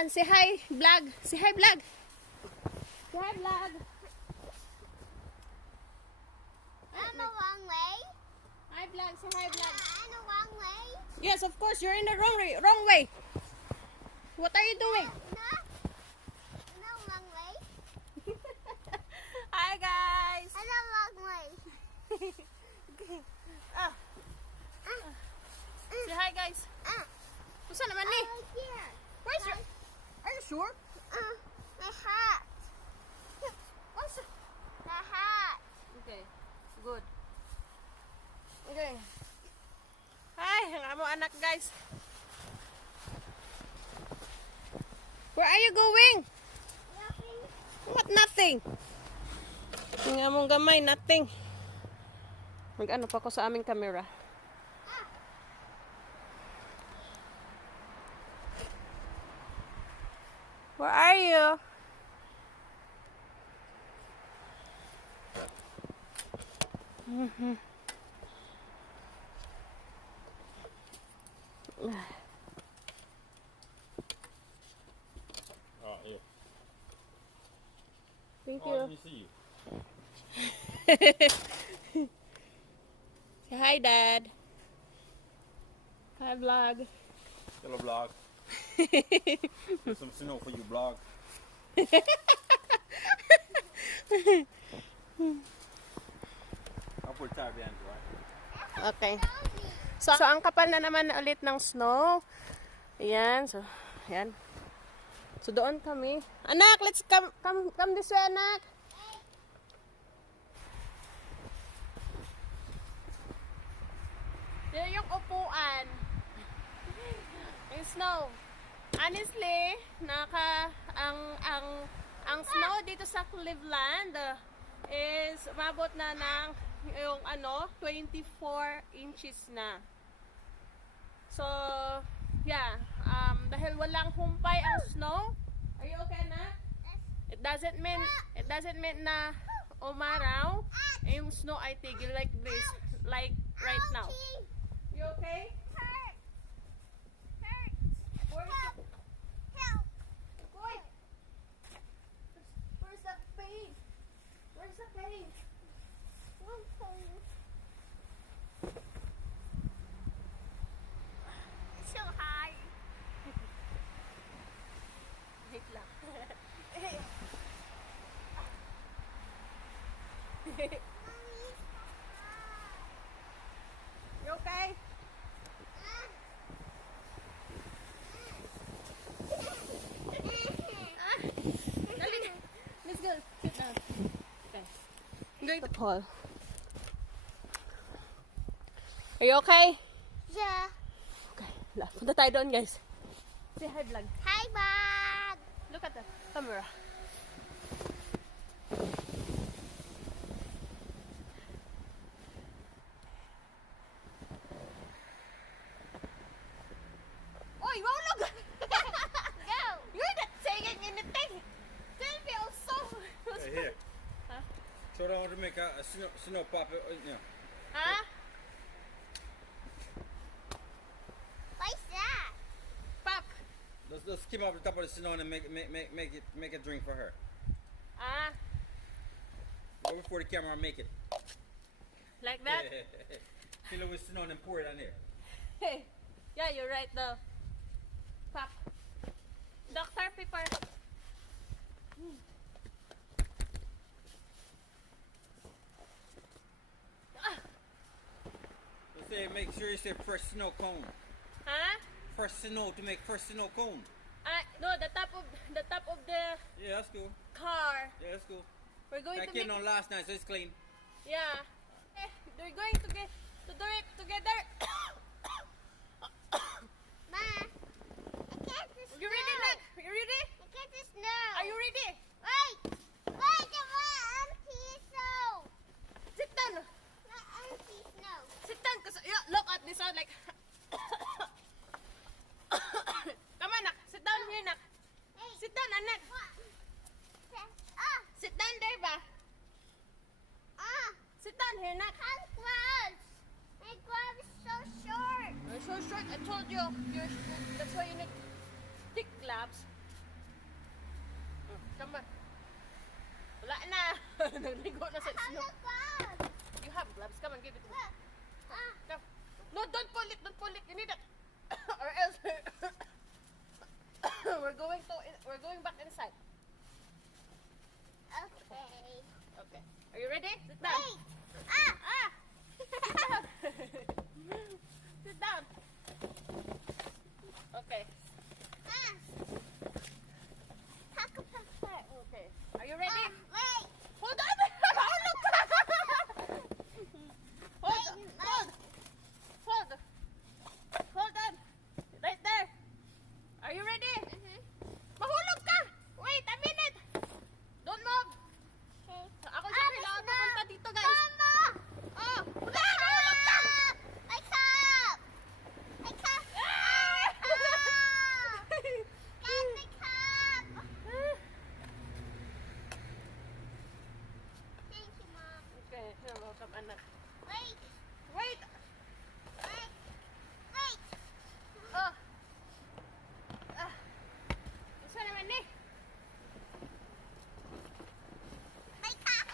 Ayan, say hi, vlog. Say hi, vlog. Say hi, vlog. I'm the wrong way. Hi, vlog. Say hi, vlog. I'm the wrong way. Yes, of course, you're in the wrong way. Wrong way. What are you doing? No. No wrong way. Hi, guys. I'm the wrong way. Ah, say hi, guys. Kusa naman ni? Right here. Where's your... Are you sure? My hat. What's... The hat. Okay, good. Okay. Hi, ang amo anak, guys. Where are you going? Nothing. What nothing? Ang among gamay, nothing. Mag-ano pa ko sa aming camera. Where are you? Oh, yeah. Thank Oh, you. let me see you. Say hi, Dad. Hi, vlog. Hello, blog. There's some snow for you, blog. I'll put tire behind you, right? Okay. So, ang kapal na naman ulit ng snow. Ayan. So, ayan. So, doon kami. Anak, let's come this way, anak. Yan yung upuan. Yung snow. Honestly, ang snow dito sa Cleveland is umabot na ng yung 24 inches na. So, yeah, dahil walang humpay ang snow. Are you okay na? It doesn't mean na umaraw yung snow ay tigil like this, like right now. You okay? Hurt. Hurt. Where's Help. Help. Boy, where's the pain? Where's the pain? So high. Wait lang. You okay? Dali. Let's go. Sit down. Okay. I'm going to Paul. Are you okay? Yeah. Okay. Punta tayo doon, guys. Say hi, vlog. Hi, Bob. Look at the camera. Oy, mahulog! Go. You're not saying anything. Tell me also. Hey, here. Huh? So I want to make a snow pop. Yeah. Ha? What's that? Pop. Let's skim off the top of the snow and make a drink for her. Ah, Go before the camera and make it. like that? Fill it with snow and then pour it on there. Hey. Yeah, you're right though. Pop. Dr. Pepper. Say, make sure you say fresh snow cone. Ha? Fresh snow to make fresh snow cone. Ah, no, the top of the Yeah, that's cool. car. Yeah, that's cool. We're going I to came make, on last night, so it's clean. yeah. We're going to get to do it together. Ma, I can't just You ready, Nat? You ready? I can't just know. Are you ready? Wait. Wait, the empty snow. Sit down. Not empty snow. Sit down, cause yeah, look at this one like. Come on, Nak. Sit down here, Nak. Hey. Sit down, anak. What? Sit down there, ba? Sit down here, Nak. Come close. My glove is so short. You're so short. I told you. That's why you need thick gloves. Come on. Wala na. Nagligo na sa How snow. the gloves? You have gloves. Come on, give it to me. Look. Come. No, don't pull it. Don't pull it. You need it. Or else we're going back inside. Okay. Okay. Are you ready? Sit down. Wait. Ah. Sit down. Okay. Ah. Pack a pepper. Okay. Are you ready? Wait. Hold on. Mahulog ka. Hold. Hold. Hold. Hold on. Right there. Are you ready? Mahulog ka. Wait a minute. Don't move. Okay. Ako siya kailangan pupunta dito, guys. Mama. Oh, wala. Mahulog ka. My cup. My cup. Ah! Get the cup. Thank you, Mom. Okay, you're welcome, anak. Wait. Wait. Wait. Wait. Oh. Ah. Isa naman eh. My cup.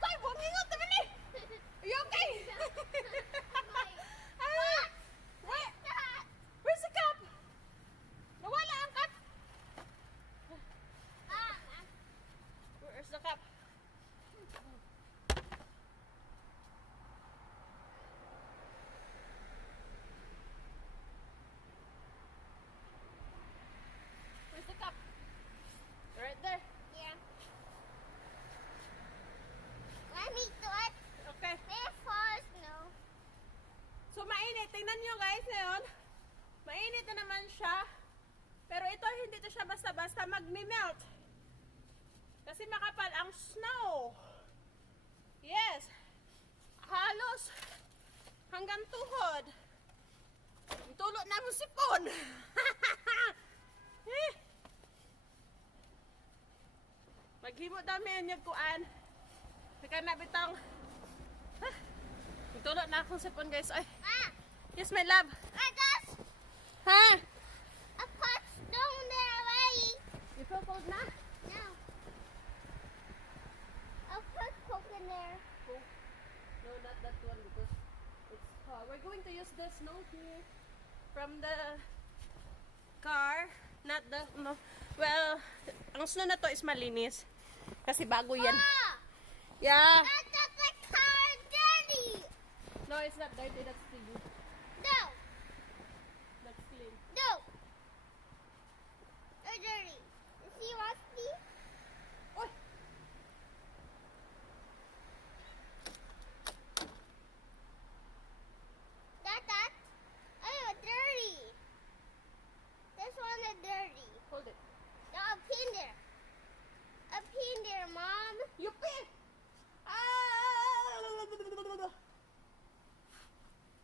Goy, bumingot naman eh. Are you okay? Ah, where? Where's the cup? Nawala ang cup. Where's the cup? Where's the cup? Right there. Yeah. Let me do it. Okay. Where first, no. So mainit. Tingnan nyo guys ngayon. Mainit na naman siya. Pero ito hindi to siya basta-basta magme-melt. Kasi makapal ang snow. Yes. Halos hanggang tuhod. Tulo na mo sipon. Eh. Maghimo dami ang kuan. Saka na bitang. Tulo na akong sipon guys. Ay. Ah, Yes, my love. I just Ha? a pot stone there already. You feel cold na? No. I'll put Coke in there. No, not that one because it's we're going to use the snow here from the car, not the no. Well, ang snow na to is malinis kasi bago yan. Ah, Yeah. that's the car dirty. No, it's not dirty. That's clean. No, That's clean. no. They're dirty. You see rusty? Oy. That. Oh, dirty. This one is dirty. Hold it. No, up in there. Up in there, Mom. You pee. Ah.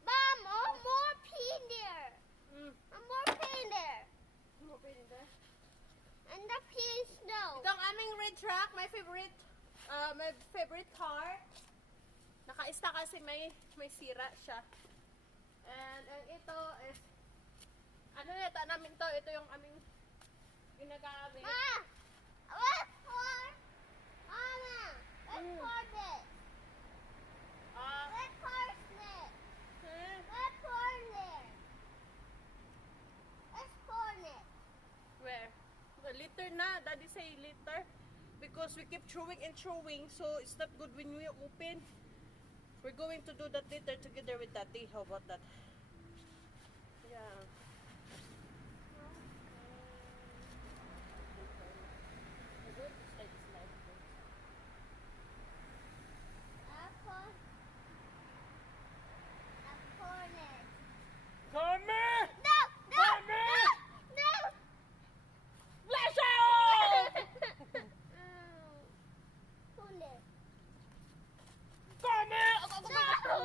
Mom, oh, more pee in there. Mm. More pee in there. Mo pee din there. And the pee is snow. Ito ang aming red truck, my favorite car. Nakaista kasi may sira siya. And ito is ano nito namin to, ito yung aming ginagamit. Ma, what for? Mama, what Mm. for this? Ah, What for this? hmm, What for this? What's for this? where? The liter na, daddy say liter. Because we keep throwing and throwing, so it's not good when we open. We're going to do that later together with daddy. How about that? Yeah. We're going to slide this knife first. Apple. For this. Come here! No, no, Mommy! no, no. Flash out! For this. Come here! No.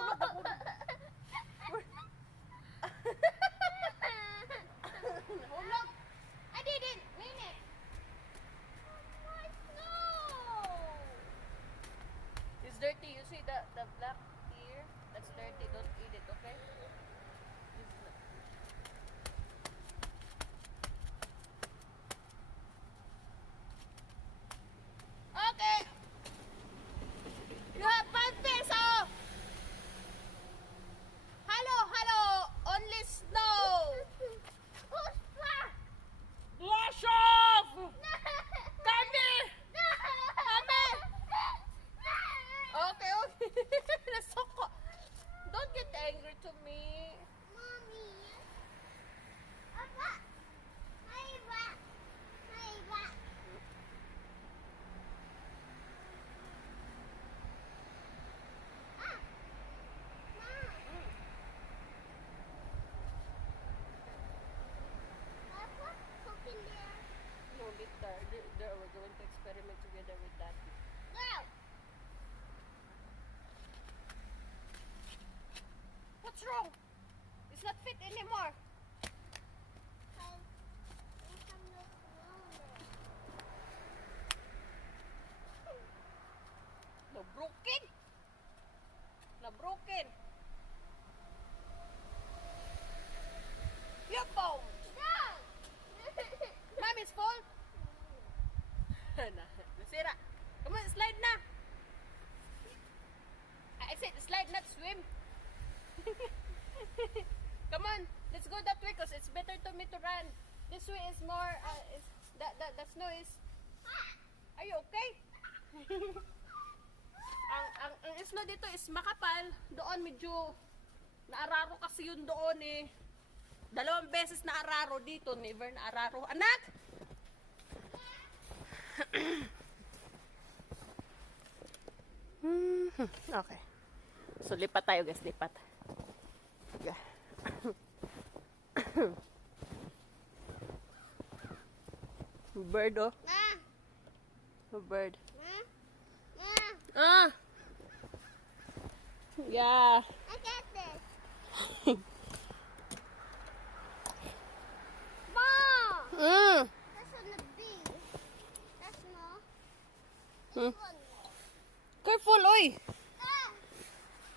later. We're going to experiment together with Daddy. Go. What's wrong? It's not fit anymore. No broken. No broken. Your fault. Mommy's fault. Nasira. Come on, slide na. I said slide, not swim. Come on, let's go that way because it's better to me to run. This way is more, the snow is... Are you okay? ang snow dito is makapal. Doon medyo naararo kasi yun doon eh. 2 beses naararo dito. Never naararo. Anak! Okay. So lipat tayo guys, lipat. Yeah. Bird oh. Ma. A bird. Ma. Ma. Ah! Yeah. Look at this. Mom. That's on the big. That's small. Hmm. This one. Careful, oy! Ah.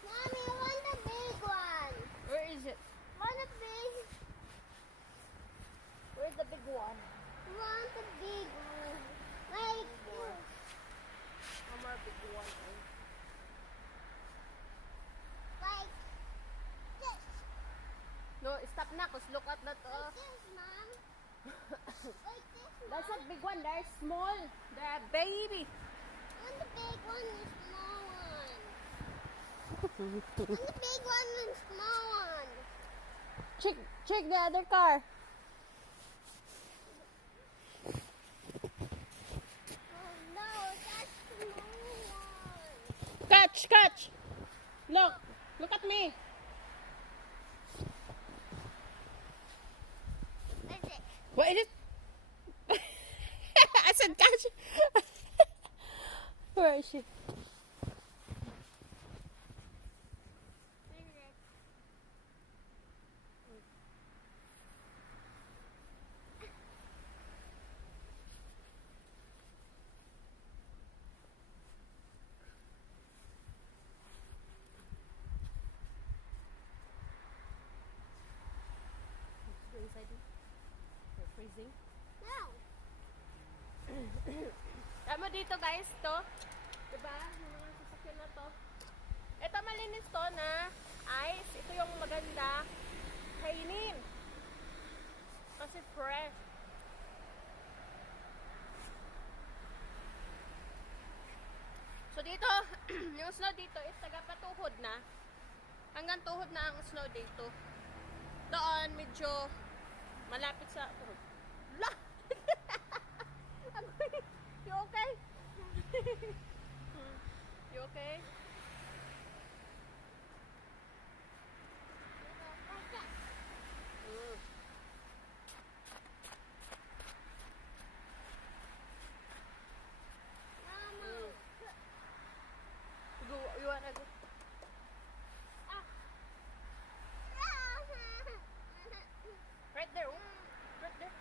Mommy, I want the big one. Where is it? Want the big. Where's the big one? Want the big one. Like this. One more big one. Like this. No, stop na, cause look at that. Like this, Mom. Like this, Mom. That's not big one, they're small. They're baby. Want the big one and small one. Want the big one and small one. Check the other car. Oh no, that's small one. Catch! Look at me. That's it. What is it? I said catch. Where is she? Inside it. You're freezing. No. Tama dito guys, to. Diba? Yung mga sasakyan na to. Ito malinis to na ice. Ito yung maganda kainin. Kasi fresh. So dito, yung snow dito is tagapatuhod na. Hanggang tuhod na ang snow dito. Doon medyo malapit sa... La! You okay? You okay? Mm. Mama. Go, you wanna go? Right there, oh. Right there.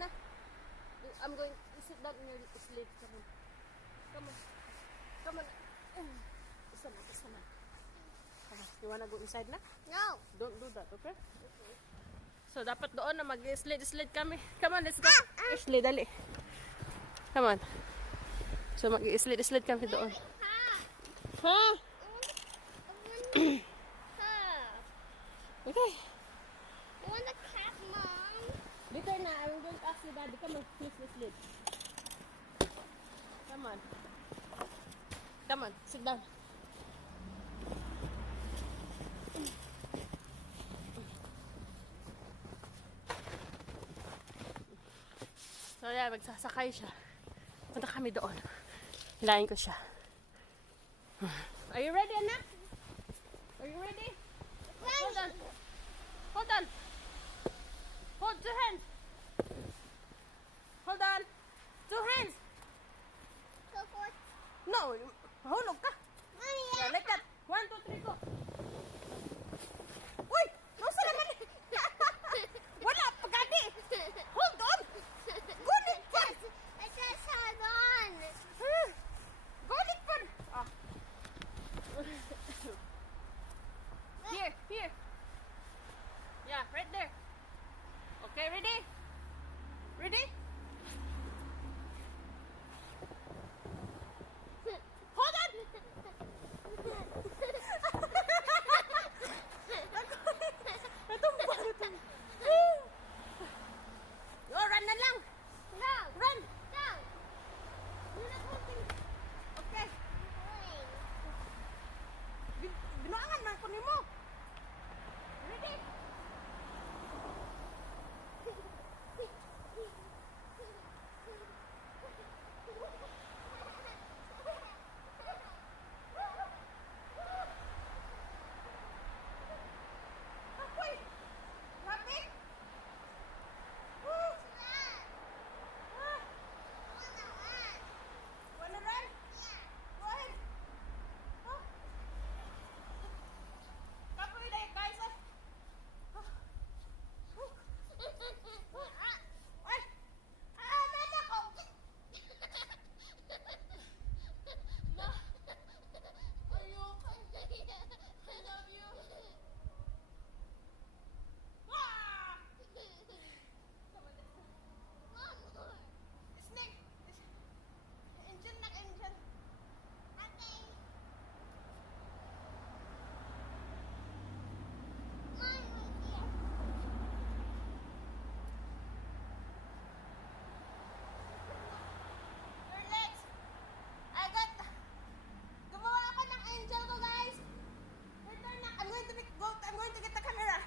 na. I'm going to sit down in your sleep. Come on. Come on. Come on. Isa na. Come on. You wanna go inside na? No. Don't do that, okay? So, dapat doon na mag-slide kami. Come on, let's go. Ashley, dali. Come on. So, mag-slide kami doon. Ha? Okay. I want the cat, Mom. Later na, I'm going to ask you, Daddy. Come on, please, slide. Come on. Come on, sit down. So, yeah, magsasakay siya. Punta kami doon. Hilahin ko siya. Are you ready, anak? Are you ready? Hold on. Hold on. Hold two hands. Hold on. Two hands. Go for it. No, mahulog ka. Mommy, Yeah, like that. 1, 2, 3, go. Uy! Masa naman? Wala, pagani. Hold on. Gulit pa. It says hold on. Gulit pa. Ah. Here. Yeah, right there. Okay, ready? Ready? Hold on. Natumba. Oh, run na lang. No. Run. No. You're not holding. Okay. Going. Binuangan man ko nimo. Ready? Akoy. Grabe. Woo. Ah, wanna run? Go ahead. Oh. Kapoy na yun, guys. Ah. Ay! Ah, nana ko! Are you okay? I love you. Ah! Snake! Engine na, engine. Your legs. I got. Gumawa ako ng angel ko, guys. Return na. I'm going to get the camera.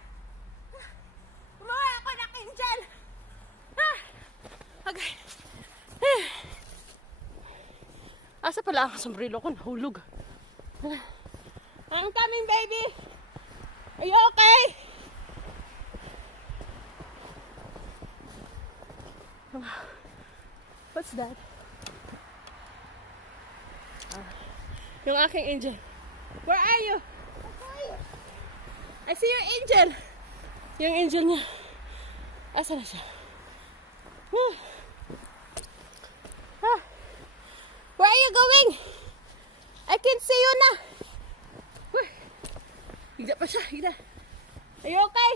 Gumawa ako ng angel. Ah. Okay. Asa pala ang sombrero ko? Nahulog. I'm coming, baby. Are you okay? What's that? Yung aking angel. Where are you? I see your angel. Yung angel niya. Asa na siya? Ah. Where are you going? I can see you na. Higda pa siya, higda. Are you okay?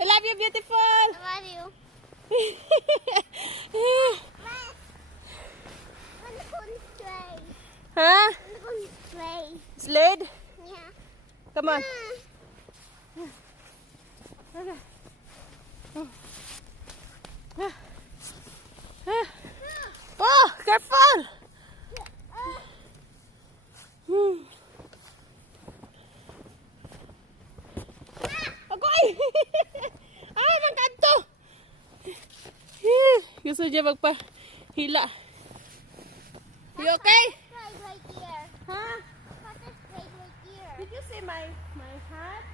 I love you, beautiful. I love you. I'm going to stray. Huh? I'm going to stray. Sled? Yeah. Come on. Ah. Okay. Oh, careful! Agoy! Ay, magkanto! Gusto niya magpahila. You okay? Stray right here. Huh? What is stray right here? Did you see my hat?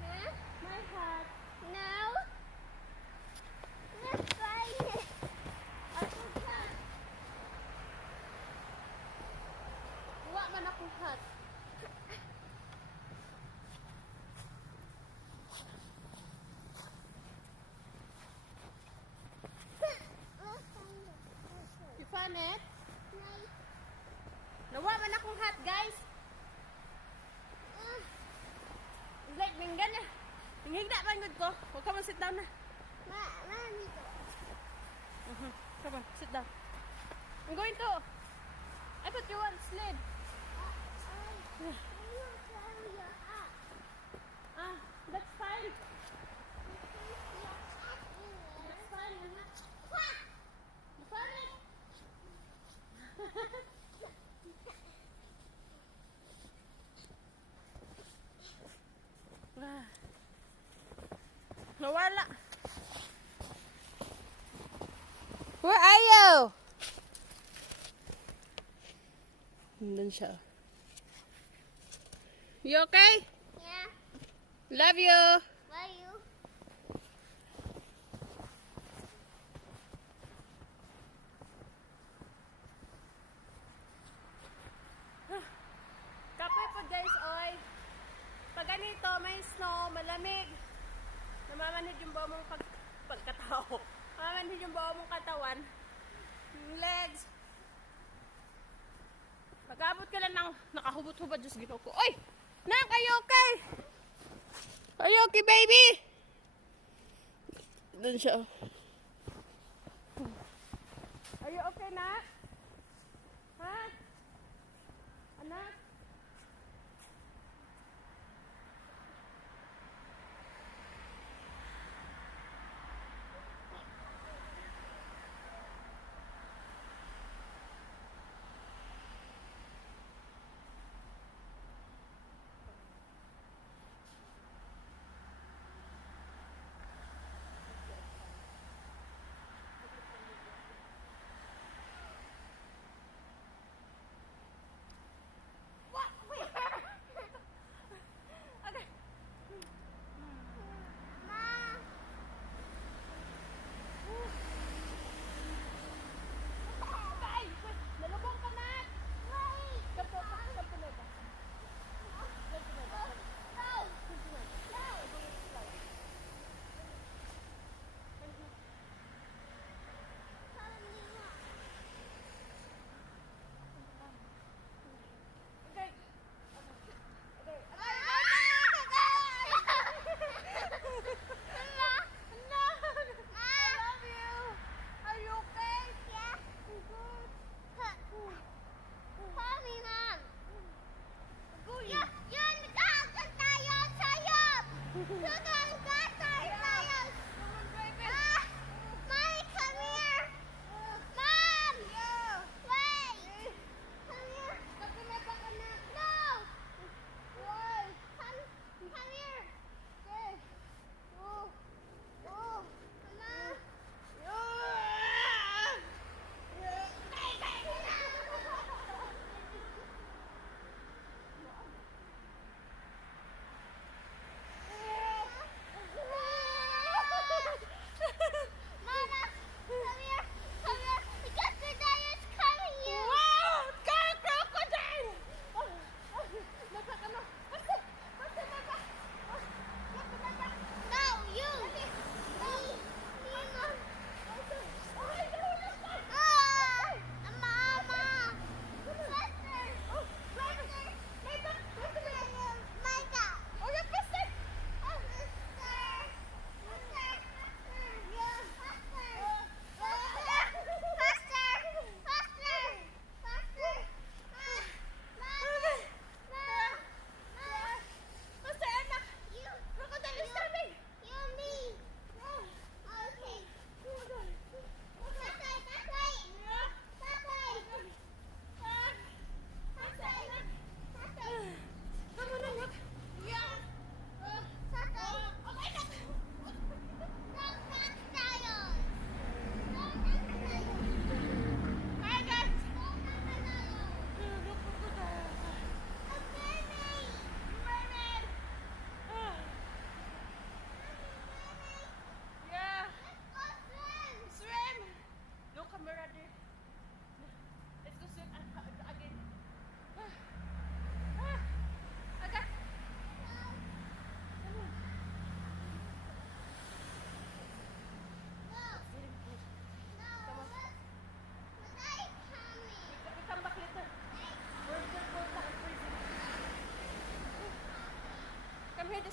Huh? My hat. No. Let's find it. I forgot. Wa man akong hat. init. Nay. Nawa man akong hot, guys. Ah, Like, minggan na. Hinghigda man gud ko. Huwag ka man sit down na. Mami ko. Come on, sit down. I'm going to. I thought you want sled. Ah, that's fine. That's fine. That's fine. Ah. Nawala. Where are you? Nandun siya. You okay? Yeah. Love you. Why you? Kapoy po guys, oy. Pag ganito, may snow, malamig. Namamanhid yung buo mong pagkatao. Namamanhid yung buo mong katawan. Yung legs. Pag-abot ka lang ng nakahubot-hubad, Diyos ginoo ko. Oy! Nak, are you okay? Are you okay, baby? Doon siya. Are you okay, Nak? Ha? Anak?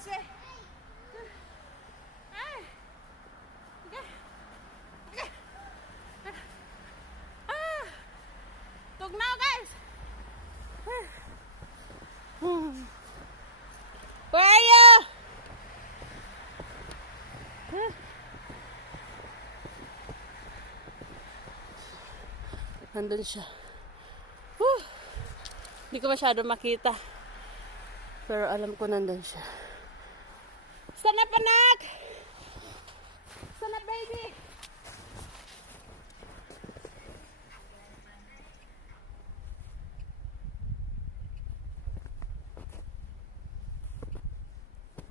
This way. Ay. Okay. Okay. Ah. Tugnaw, guys. Where are you? Nandun siya. Hindi ko masyado makita. Pero alam ko nandun siya. Stand up, anak! Stand up, baby!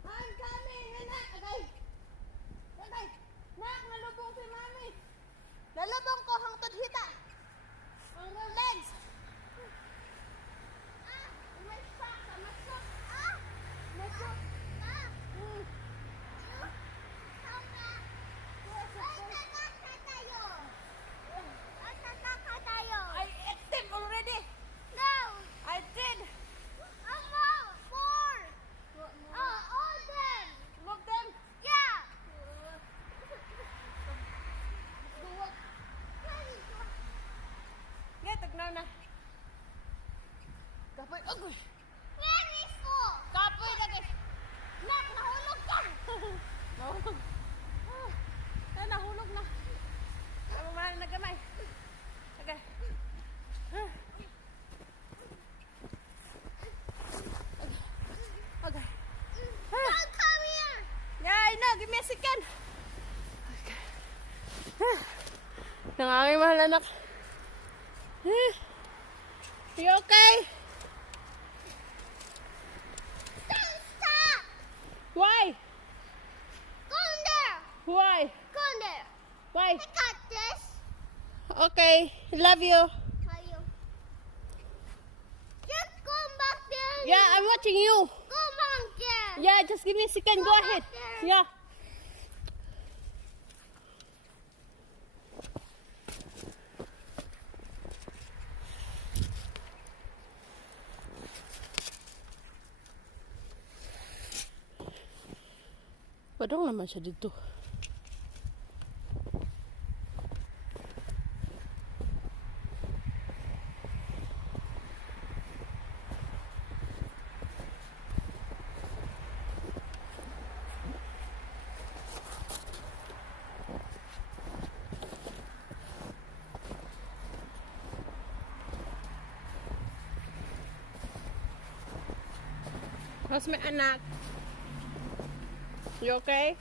I'm coming, anak! Agay! Agay! Nak, nalubong si mami! Lalabong ko hangtod hita! Ang legs! I ate them already. I did. Look them. Yeah, tagnaw na. Kapoy, agoy. Kapoy lagi. Nak, nahulog ka. Nahulog. Ay, nahulog na. Ang mahal na gamay. Okay. Okay. Yeah, I know. Give me a second. Okay. Nangangay mahal anak. You okay? Why? Why? Why? Okay. Love you. Just go back there. Yeah, I'm watching you. Go back there. Yeah, just give me a second. Go ahead. Yeah. Padong naman siya dito. How's my anak? You okay?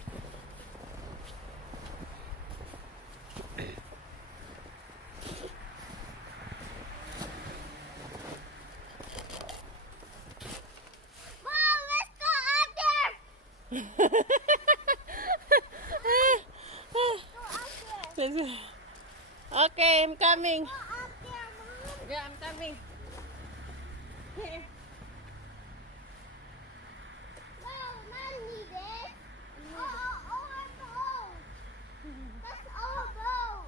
Mom, let's go up there. Go up there. Okay, I'm coming. Go up there, Mom. Yeah, I'm coming. No, not needed. Our boat. That's our boat.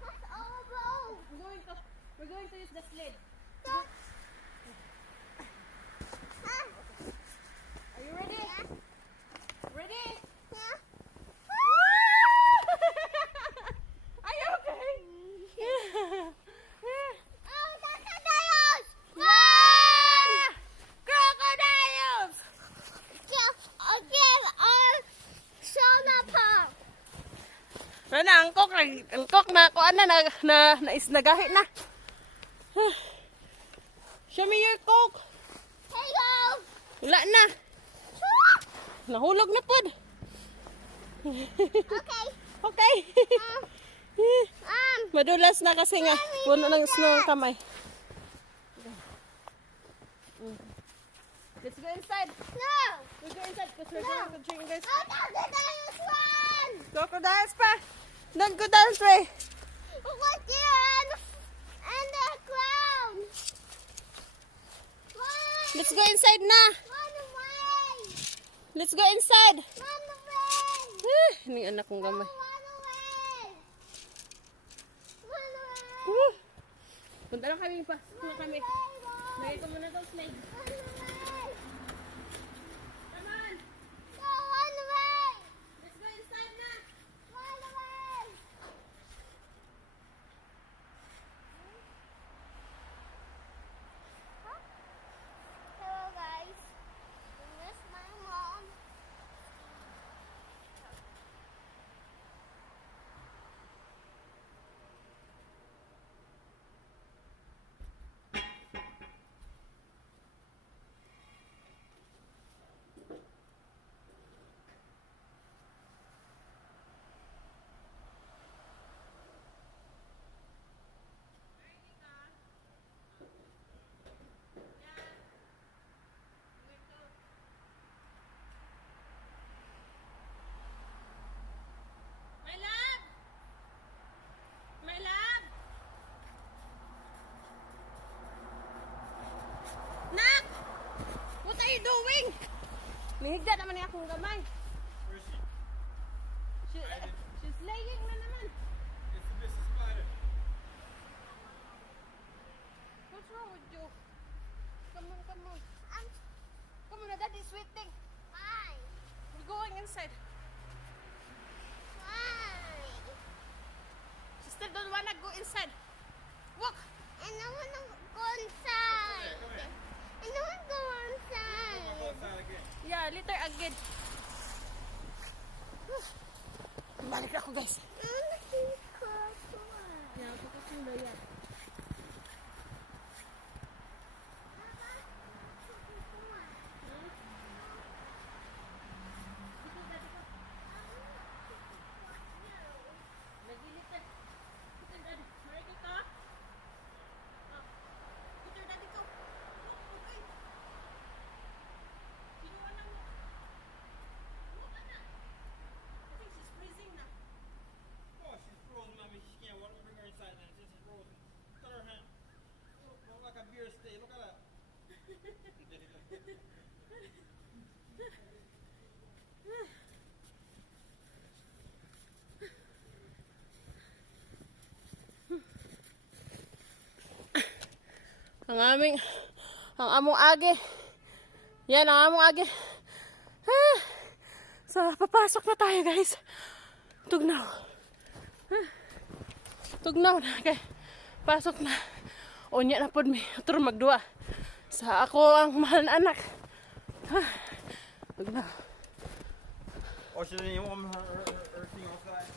That's our boat. We're going to use the sled. Are you ready? Yeah. Ready? Yeah. Are you okay? Oh, crocodiles! Ah! Crocodiles! Again, our sauna park. Na angkok na kuan na is nagahi na. Show me your coke. Hello. Wala na. Nahulog na pod. Okay. Okay. Madulas na kasi nga puno ng snow ang kamay. Let's go inside. No. Let's go inside because we're No. going to drink this. Oh, crocodiles one. Crocodiles pa. Don't go that way. What's there and the ground? Run. Let's go inside na. Run away. Let's go inside. Run away. Ini anak kong gamay. Run away. Run away. Punta lang kami pa. Punta kami. Run away. Lagay ko muna itong snake. Run away. Come on. doing? Nihigda naman niya akong gamay. Where is she? She's laying na naman. It's the Mrs. Spider. What's wrong with you? Come on, come on. Come on, daddy's waiting. Why? We're going inside. Why? She still don't wanna go inside. Walk. And I want to go inside. Come here. And I want to go inside. Go outside again. Yeah, later again. Balik ako guys. I want to see Coco. Yeah, pupusin ba yan? Oh, she's frozen, mommy. She can't walk. Bring her inside now. She's frozen. Look at her hand. Look like a beer stay. Look at that. Ang among agi. Yan, ang among agi. Ah, so, papasok na tayo guys. Tugnaw. Tugnaw na. Okay. Pasok na. Unya na po mi. Turun magdua. Sa ako ang mahal na anak. Tugnaw. Oh, she didn't even want her thing outside.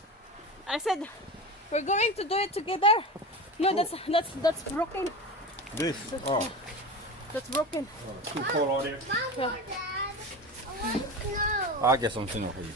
I said, we're going to do it together. No, that's broken. This? Oh, That's broken. too cold out there. Mom, Dad, I want snow. I'll get some snow for you.